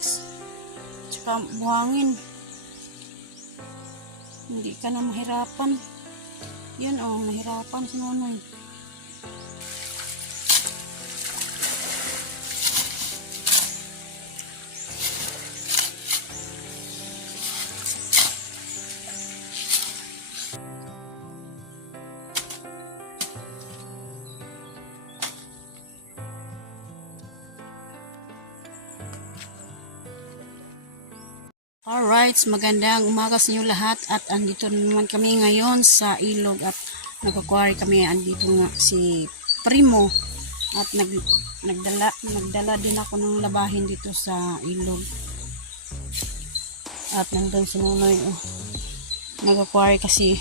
mix tsaka buhangin. Hindi ka na mahirapan. Yan nahirapan si Nonoy. Alright, magandang umaga sa inyo lahat at andito naman kami ngayon sa ilog at nagkukwari kami. Andito nga si Primo at nagdala din ako ng labahin dito sa ilog. At nandun si Nonoy nagkukwari kasi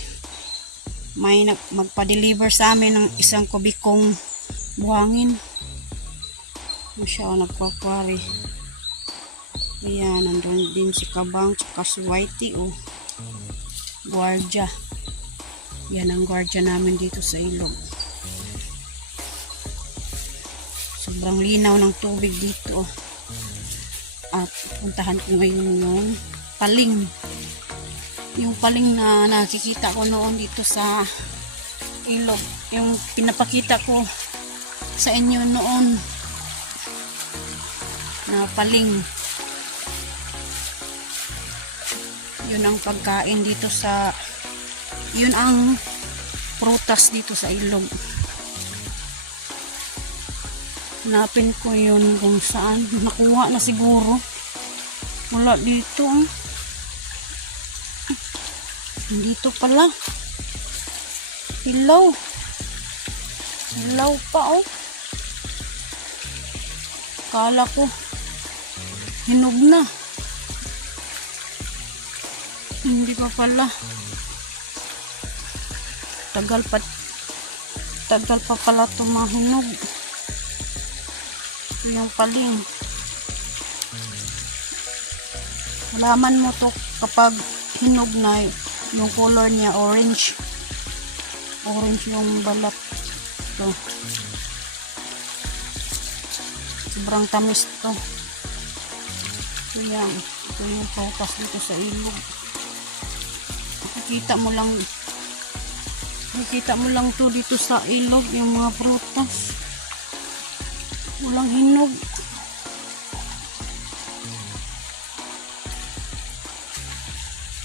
may magpa-deliver sa amin ng isang kubikong buhangin. Siya nagkukwari. Ayan, nandun din si Kabang tsaka si Whitey guardia. Yan ang guardia namin dito sa ilog. Sobrang linaw ng tubig dito. At puntahan ko ngayon yung paling. Yung paling na nakikita ko noon dito sa ilog. Yung pinapakita ko sa inyo noon na paling. Yun ang pagkain dito sa, yun ang prutas dito sa ilog. Hanapin ko yun kung saan. Nakuha na siguro. Wala dito. Dito pala. Hilaw. Hilaw pa Kala ko hinog na. Hindi pa pala. Tagal pa pala tumahinog. Yung paling. Malaman mo to kapag hinog na yung color niya orange. Orange yung balat. Ito. Sobrang tamis to. Ito yan. Ito yung prutas dito sa ilog. Nakikita mo lang to dito sa ilog, yung mga prutas. Walang hinog.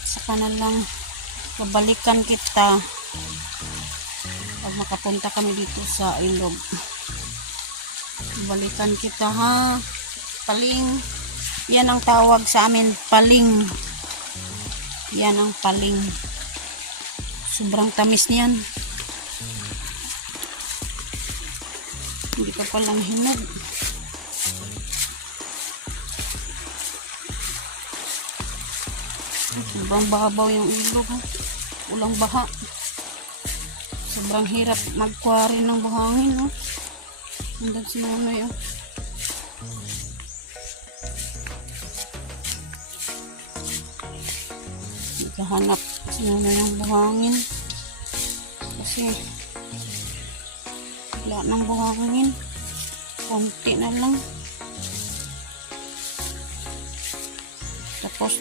Saka na lang babalikan kita pag makapunta kami dito sa ilog. Babalikan kita ha. Paling. Yan ang tawag sa amin, paling. Yan ang paling. Sobrang tamis niyan. Hindi pa palang hinog. Sobrang babaw yung ilog. Ulang baha. Sobrang hirap magkwari ng buhangin. Nandun si Nonoy. Naghahanap sila na ng buhangin kasi wala ng buhangin, konti na lang. Tapos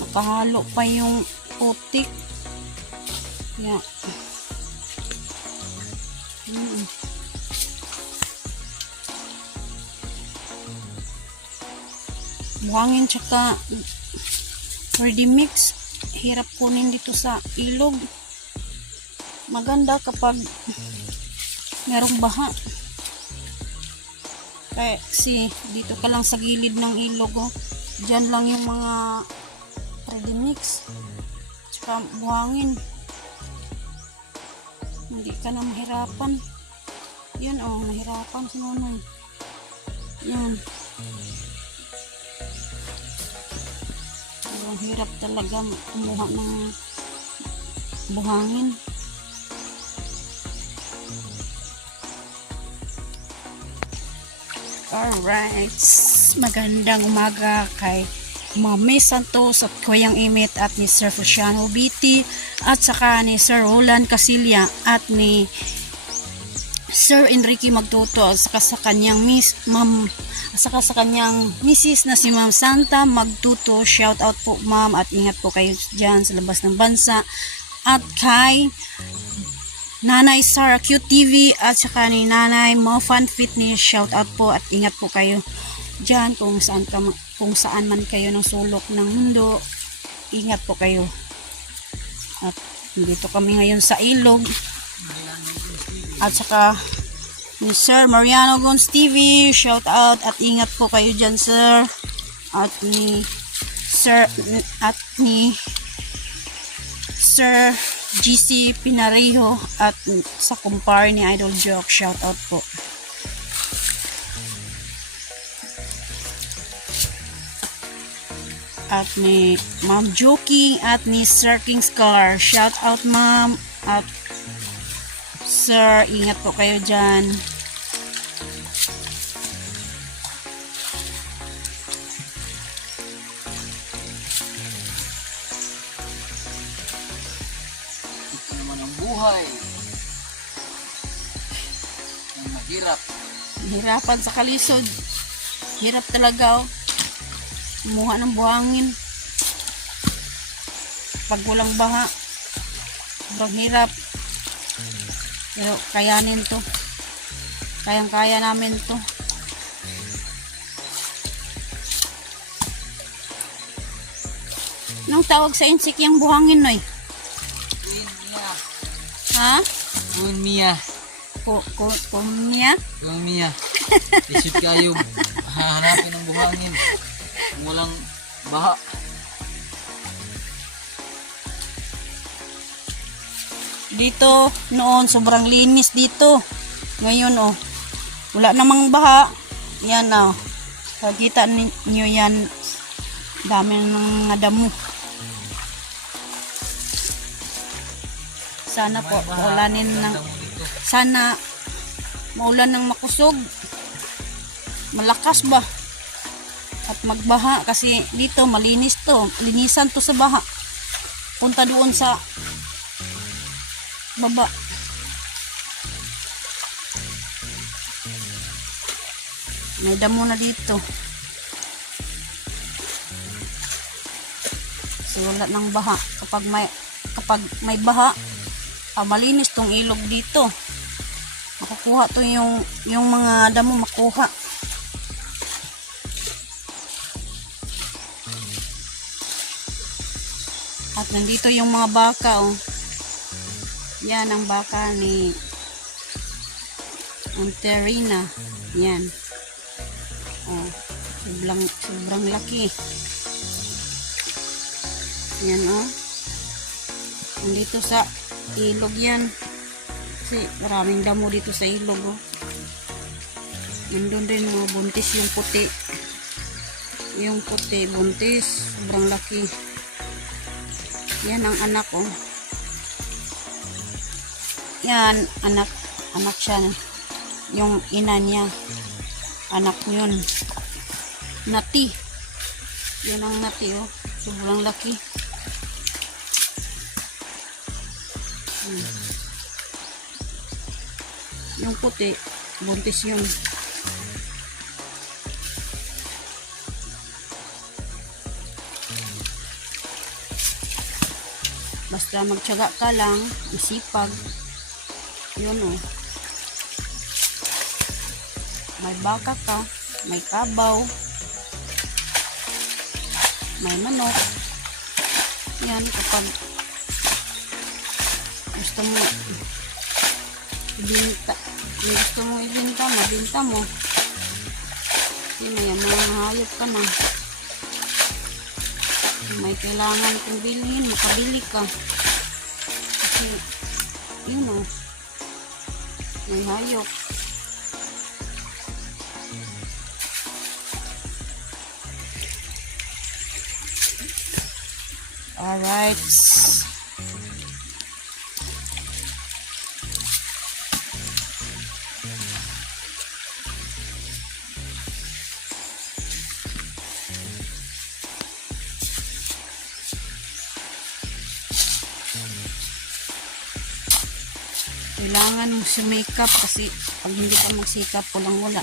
nakahalo pa yung putik. Yeah. Buhangin tsaka ready mix. Hirap kunin dito sa ilog. Maganda kapag merong baha. Kasi dito ka lang sa gilid ng ilog. Diyan lang yung mga ready mix. Tsaka buhangin. Hindi ka na mahirapan. Yan mahirapan si Nonoy. Yan. Ang hirap talaga kumuha ng buhangin. Alright, magandang umaga kay Mami Santos at Kuyang Imit at ni Sir Fusiano BT at saka ni Sir Roland Casilya at ni Sir Enrique Magtuto at saka sa kanyang saka sa kanyang misis na si Ma'am Santa Magtuto. Shout out po ma'am, at ingat po kayo dyan sa labas ng bansa. At kay Nanay Sara QTV at saka ni Nanay Mofan Fitness, shout out po at ingat po kayo dyan kung saan man kayo ng sulok ng mundo. Ingat po kayo. At dito kami ngayon sa ilog. At saka ni Sir Mariano Gons TV, shout out at ingat po kayo dyan sir. At ni Sir GC Pinarejo at sa kumpare ni Idol Joke, shout out po. At ni Ma'am Joking at ni Sir King Scar, shout out ma'am at sir, ingat po kayo dyan. Ito naman ang buhay ang mahirap. Hirapan sa kalisod. Hirap talaga oh. Kumuha ng buhangin. Pag walang baha, sobrang hirap. Pero kayanin to. Kayang-kaya namin to. Anong tawag sa insik yung buhangin, Noy? Queen Mia. Ha? Queen Mia. Kumya? Queen Mia. Isip kayo hahanapin ng buhangin kung walang baha. Dito, noon, sobrang linis dito. Ngayon, oh, wala namang baha. Yan, oh. Pagkita ninyo yan, dami ng mga damo. Sana po, maulanin ng, sana, maulan ng makusog. Malakas ba? At magbaha, kasi dito, malinis to. Linisan to sa baha. Punta doon sa baba. May damo na dito. So wala ng baha. Kapag may baha, malinis tong ilog dito. Makukuha to yung mga damo makuha. At nandito yung mga baka oh. Yan ang baka ni Anterina. Yan. Oh, sobrang laki. Yan oh. Nandito sa ilog yan. Kasi maraming damo dito sa ilog oh. Nandun rin mga buntis yung puti. Yung puti buntis. Sobrang laki. Yan ang anak oh. Yan, anak siya. Yung ina niya. Anak yun. Nati. Yan ang nati oh. Sobrang laki. Yung puti, buntis yun. Basta magtiyaga ka lang, isipag. Yun oh. May baka ka, may kabaw, may manok. Yan, kapag gusto mo ibenta, mabenta mo. Kasi may mga hayop ka na. May kailangan kong bilhin, makabili ka. Kasi, yun o. May hayop. Alright. Kailangan mo sumikap kasi pag hindi ka magsikap, walang wala.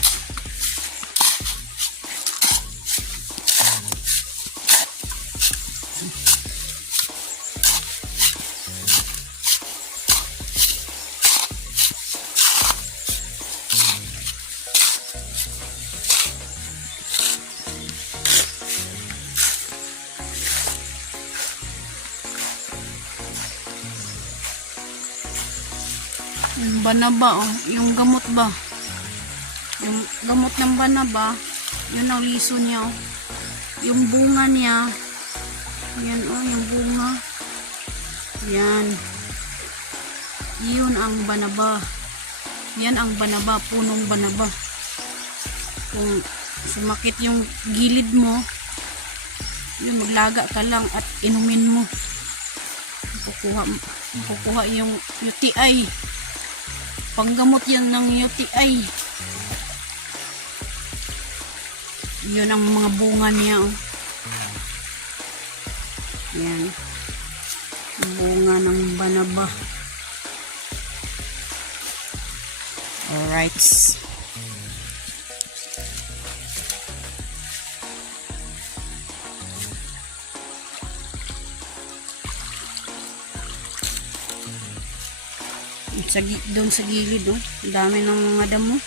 banaba, oh. Yung gamot ba? Yung gamot ng banaba, yun ang liso niya, oh. Yung bunga niya, yan, oh, yung bunga. Yan. Yun ang banaba. Yan ang banaba, punong banaba. Kung sumakit yung gilid mo, yun, maglaga ka lang at inumin mo. Kukuha yung UTI. Panggamot yan ng UTI. Yun ang mga bunga niya, oh. Yan. Bunga ng banaba. Alright. Doon sa gilid, oh. Ang dami ng mga damo.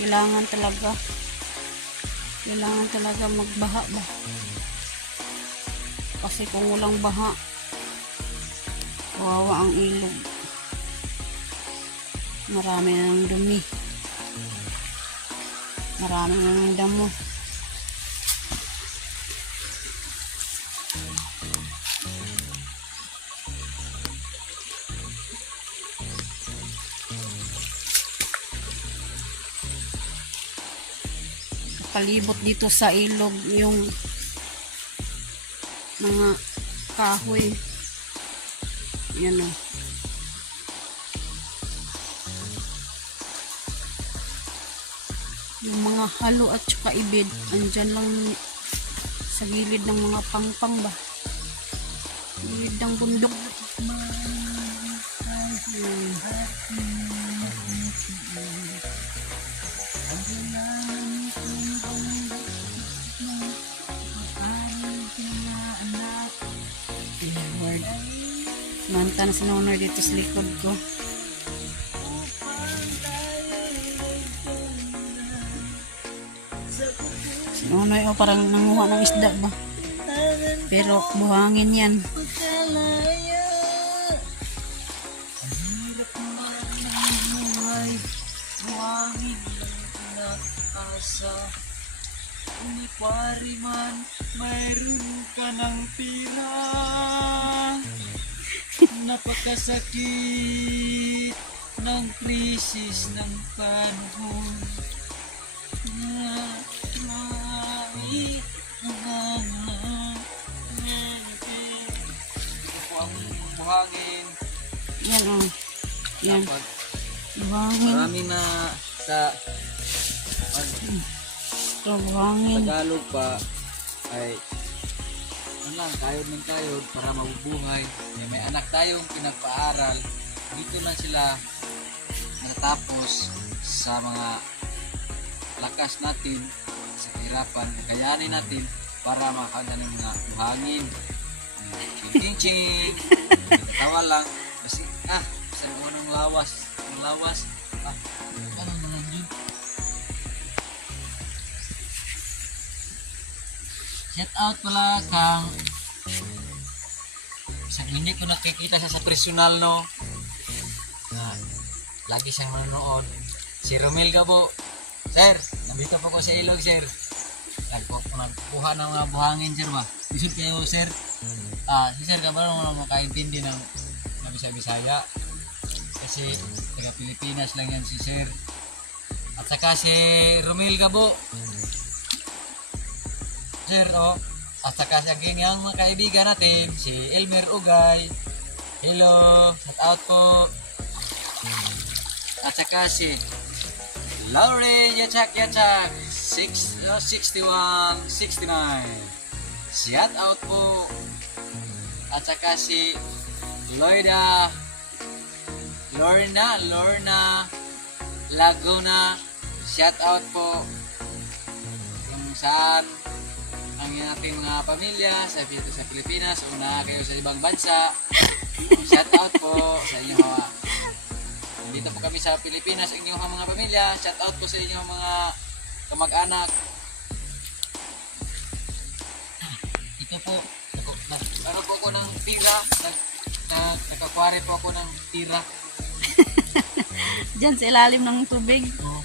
Kailangan talaga magbaha ba. Kasi kung walang baha, kawawa ang ilog. Marami ng dumi. Marami ng damo. Palibot dito sa ilog yung mga kahoy. Yan, o. Yung mga halo at saka ibid, andyan lang sa gilid ng mga pangpang ba. Gilid ng bundok. Manta na si Nonoy dito sa likod ko. Si Nonoy, oh, parang nanguha ng isda ba? Pero buhangin yan. Buhangin ng pinag-asa. Ni pariman, mayroon ka ng tira. Napakasakit ng krisis ng panahon. Ito po ang buhangin. Yan, oh. Yan. Buhangin. Marami na sa Ito, buhangin. Tagalog pa ay lang, kayod ng kayod para mabubuhay. May anak tayong pinagpaaral. Dito na sila natapos sa mga lakas natin, sa kahirapan, kayanin natin para makaganda ng mga buhangin. Ching-ching-ching. Tawa lang. Kasi, sa unang lawas. Ang lawas. Ano naman yun? Shout out pala kang hindi ko nakikita siya sa personal, no. Lagi siyang manonood. Si Romel Gabo. Sir, nandito po ko sa ilog, sir. Nagkuha ng mga buhangin, sir ba? Isip kayo, sir. Si Sir Gabo naman makaintindi ng Bisaya. Kasi taga Pilipinas lang yan si Sir. At saka si Romel Gabo. Sir, oh. At saka sa yung mga kaibigan natin, si Elmer Ugay. Hello, shout out po. At saka si Lauren Yachak 6169. Shout out po. At saka si Lorna Laguna. Shout out po. Kung saan ang ating mga pamilya sa Pilipinas o na kayo sa ibang bansa, shout out po sa inyo mga dito po kami sa Pilipinas, inyong mga pamilya, shout out po sa inyong mga kamag-anak. Ito po, ano po ako ng tira, nakakwari po ako ng tira. Diyan sa ilalim ng tubig. Oo.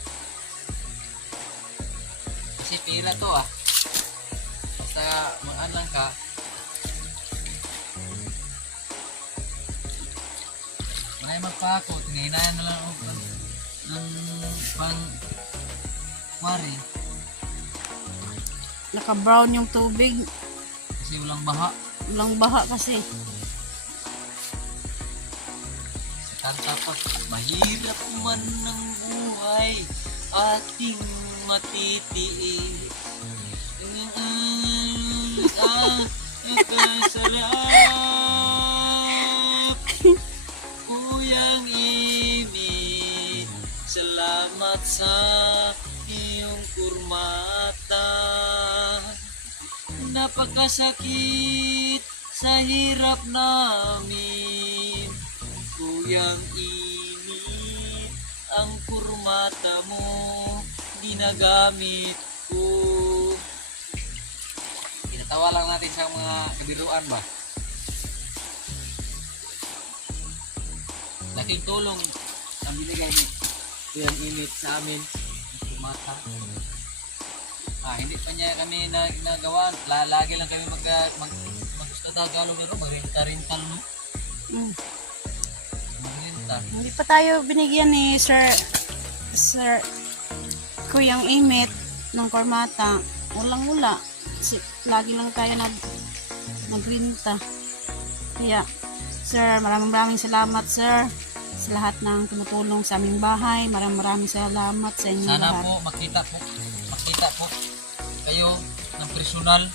Kasi pira to ah. Basta mag-an lang ka. May magpako, tinihinayan na lang ako ng pang wari. Naka-brown yung tubig. Kasi walang baha. Walang baha kasi. Sa tapos, mahirap man ng buhay, ating matitiis. Sarap, Kuyang Imi, salamat sa iyong kurmata. Napakasakit sa hirap namin, Kuyang Imi, ang kurmata mo ginagamit ko. Tinatawa lang natin sa mga kabiruan ba? Laking tulong ang binigay ni Kuyang Imi sa amin, ang kurmata. Hindi pa niya kami nagawa. Lagi lang kami mag-Tagalog na rin. Mag-rental no? Mag-renta. Hindi pa tayo binigyan ni Sir Kuyang Imit ng kormata. Walang-wala. Lagi lang tayo nagrinta. Kaya, Sir, maraming salamat, Sir, sa lahat ng tumutulong sa aming bahay. Maraming salamat sa inyo Sana lahat. po makita po kayo ng personal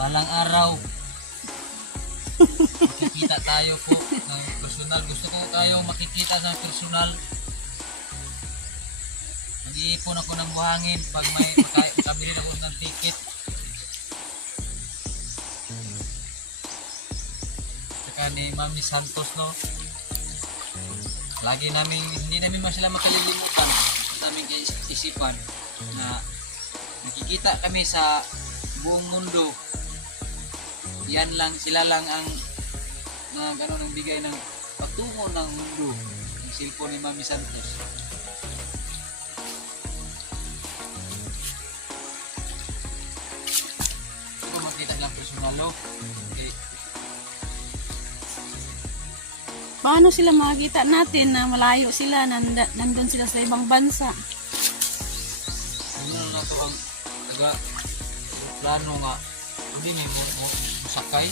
balang araw. Makikita tayo po ng personal. Gusto ko kayong makikita ng personal. Mag-iipon ako ng buhangin pag may makabili ako ng ticket. Saka ni Mami Santos no. Hindi namin sila makalilimutan sa aming isipan na nakikita kami sa buong mundo. Yan lang, sila lang ang gano'n ang bigay ng patungo ng mundo, ang cellphone ni Mami Santos. Ito makita lang personal lo. Okay. Paano sila makikita natin na malayo sila, nandun sila sa ibang bansa? Ano na ito ang plano nga. Hindi may musakay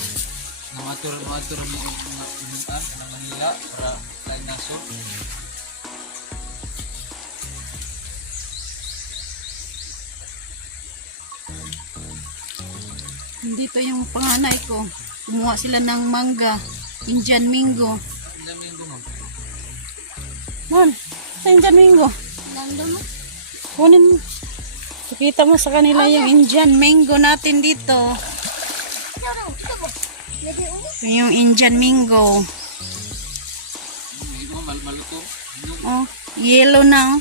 na matur mo na Manila para tayo nasod. Dito yung panganay ko. Kumuha sila ng mangga. Indian Mingo. Ang dami yung gumag. Man, sa Indian Mingo. Kunin mo. Pakita mo sa kanila yung Indian Mango natin dito. Ito yung Indian Mango. Maluto. Oh, yellow na. Oh.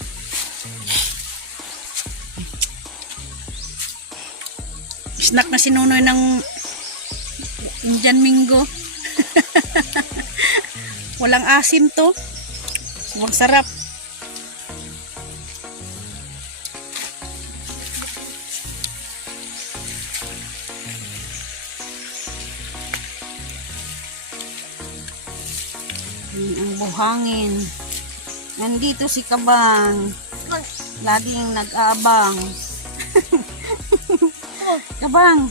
Snack na sinunoy ng Indian Mango. Walang asim to. Huwag sarap. Ang buhangin. Nandito si Kabang. Laging nag-aabang. Kabang.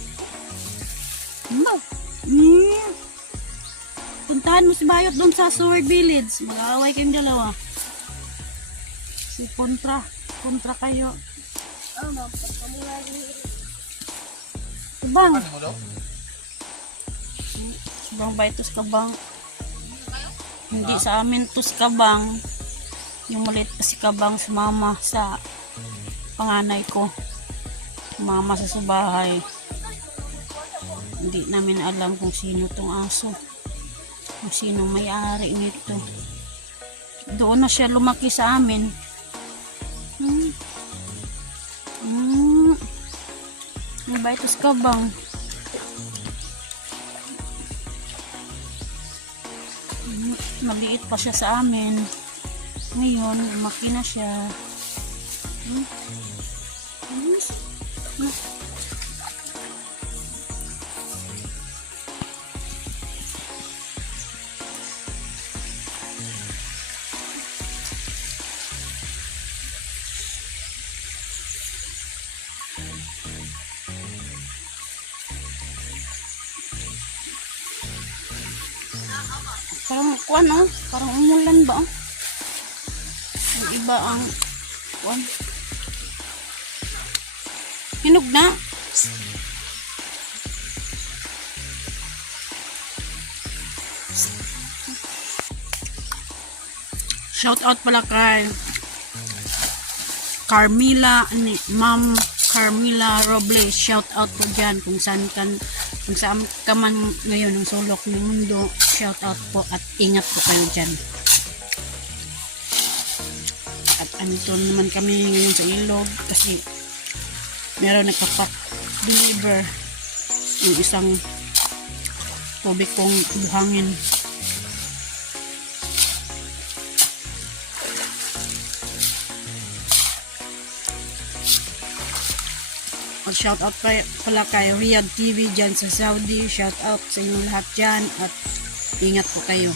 Puntahan mo si Bayot doon sa Sword Village. Mag-aaway kayong dalawa. Si Kontra kayo. Kabang. Ano mo daw? Sobrang bait to si Kabang. Hindi sa amin to si Kabang. Yung maliit pa si Kabang sumama sa panganay ko. Sumama sa bahay. Hindi namin alam kung sino tong aso. Kung sino may-ari nito. Doon na siya lumaki sa amin. Mabait to si Kabang. Maliit pa siya sa amin. Ngayon, lumaki na siya. Hmm? Hmm? Hmm? Parang kuwan oh, parang umulan ba oh? Yung iba ang kuwan. Hinog na. Shout out pala kay Carmila, Ma'am Carmila Robles. Shout out po dyan kung saan ka man ngayon ng sulok ng mundo. Shout out po at ingat po kayo dyan. At andito naman kami ngayon sa ilog kasi meron nagpapak-deliver yung isang tubig kong buhangin. Shout out pala kay Riyadh TV dyan sa Saudi. Shout out sa inyong lahat dyan at ingat po kayo.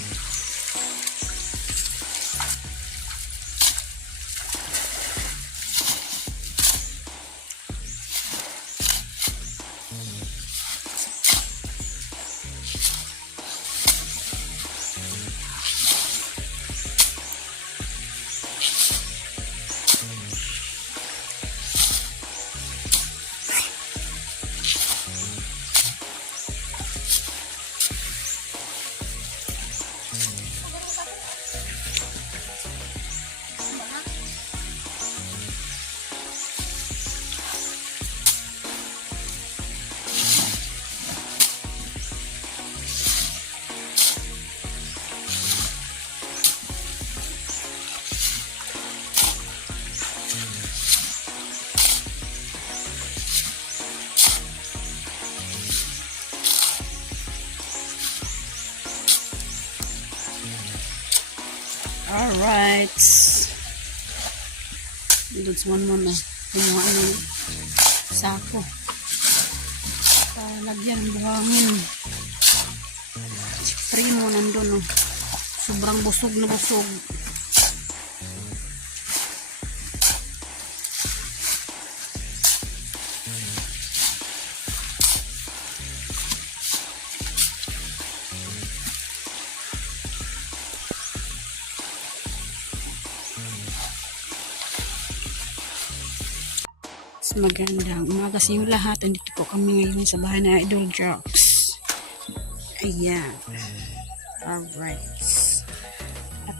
Alright. Doon sa one na kumuha ng sako. Palagyan ng buhangin. Si Primo nandun. Sobrang busog na busog. Magandang umaga sa inyo lahat. Andito po kami ngayon sa bahay na Idol Jocks. Ayan. Alright. At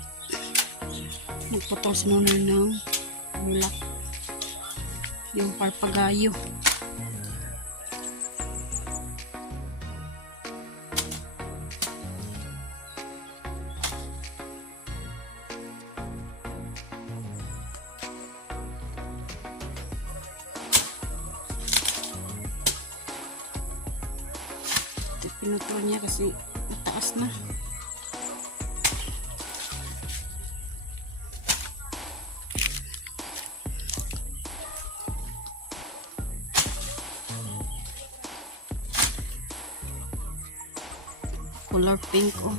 nagputol si Nonoy ng mulak. Yung parpagayo. Pinutol niya kasi mataas na. Color pink oh.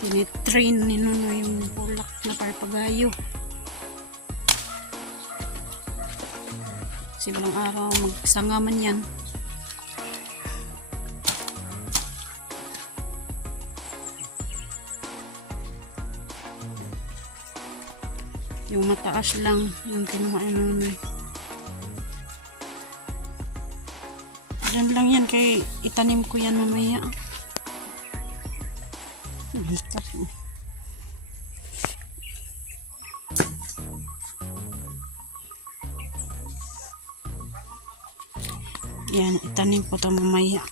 Tinitrain ni Nono yung bulak na parpagayo. Kasi walang araw magsangaman yan. Yung mataas lang yung kinuha ni Nono. Diyan lang yan kay itanim ko yan mamaya. Hikap mo. Yan, itanim ko ito mamaya.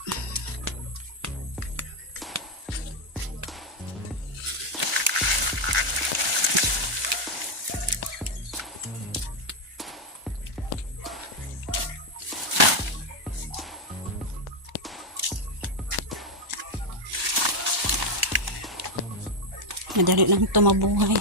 Madali lang ito mabuhay.